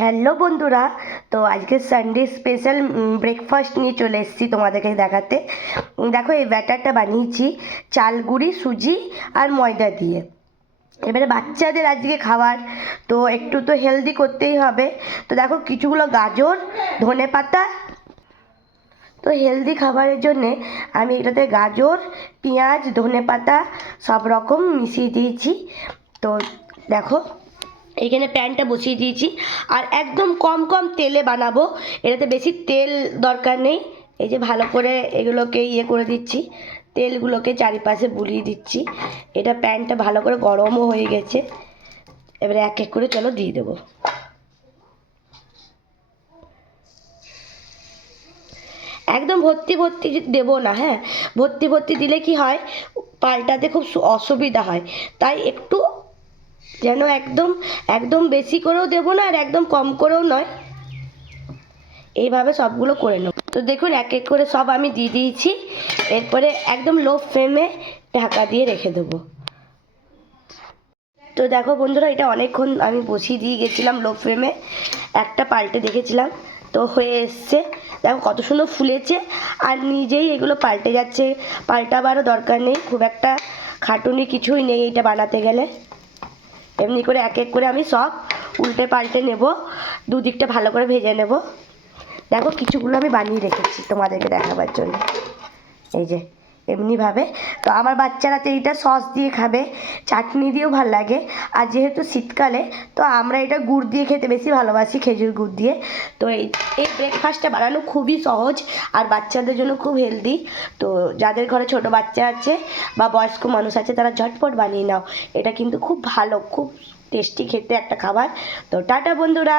Hello বন্ধুরা, তো আজকে সানডে স্পেশাল ব্রেকফাস্ট নিয়ে চলে এসেছি তোমাদেরকে দেখাতে। দেখো, এই ব্যাটারটা বানিয়েছি চাল গুঁড়ি, সুজি আর ময়দা দিয়ে। এবারে বাচ্চাদের আজকে খাবার, তো একটু তো হেলদি করতেই হবে। তো দেখো, কিছুগুলো গাজর, ধনেপাতা। তো হেলদি খাবারের জন্যে আমি এটাতে গাজর, পেঁয়াজ, ধনেপাতা সব রকম মিশিয়ে দিয়েছি। তো দেখো, এইখানে প্যানটা বসিয়ে দিয়েছি আর একদম কম কম তেলে বানাবো। এটাতে বেশি তেল দরকার নেই। এই যে ভালো করে এগুলোকে করে দিচ্ছি, তেলগুলোকে চারিপাশে বুলিয়ে দিচ্ছি। এটা প্যানটা ভালো করে গরমও হয়ে গেছে। এবারে এক এক করে চলো দিয়ে দেবো। একদম ভর্তি ভর্তি দেবো না, হ্যাঁ, ভর্তি ভর্তি দিলে কি হয়, পাল্টাতে খুব অসুবিধা হয়। তাই একটু যেন একদম একদম বেশি করেও দেবো না আর একদম কম করেও নয়, এইভাবে সবগুলো করে নেব। তো দেখুন, এক এক করে সব আমি দিয়ে দিয়েছি। এরপরে একদম লো ফ্লেমে ঢাকা দিয়ে রেখে দেবো। তো দেখো বন্ধুরা, এটা অনেকক্ষণ আমি বসিয়ে দিয়ে গেছিলাম লো ফ্লেমে। একটা পাল্টে দেখেছিলাম, তো হয়ে এসছে। দেখো কত সুন্দর ফুলেছে আর নিজেই এগুলো পাল্টে যাচ্ছে। পাল্টাবারও দরকার নেই, খুব একটা খাটুনি কিছুই নেই এটা বানাতে গেলে। এমনি করে এক এক করে আমি সব উল্টে পাল্টে নেব, দুদিকটা ভালো করে ভেজে নেব। দেখো, কিছুগুলো আমি বানিয়ে রেখেছি তোমাদেরকে দেখাবার জন্য। এই যে এমনিভাবে। তো আমার বাচ্চারা তো এইটা সস দিয়ে খাবে, চাটনি দিয়েও ভালো লাগে। আর যেহেতু শীতকালে, তো আমরা এটা গুড় দিয়ে খেতে বেশি ভালোবাসি, খেজুর গুড় দিয়ে। তো এই ব্রেকফাস্টটা বানানো খুবই সহজ আর বাচ্চাদের জন্য খুব হেলদি। তো যাদের ঘরে ছোট বাচ্চা আছে বা বয়স্ক মানুষ আছে, তারা ঝটপট বানিয়ে নাও। এটা কিন্তু খুব ভালো, খুব টেস্টি খেতে একটা খাবার। তো টাটা বন্ধুরা।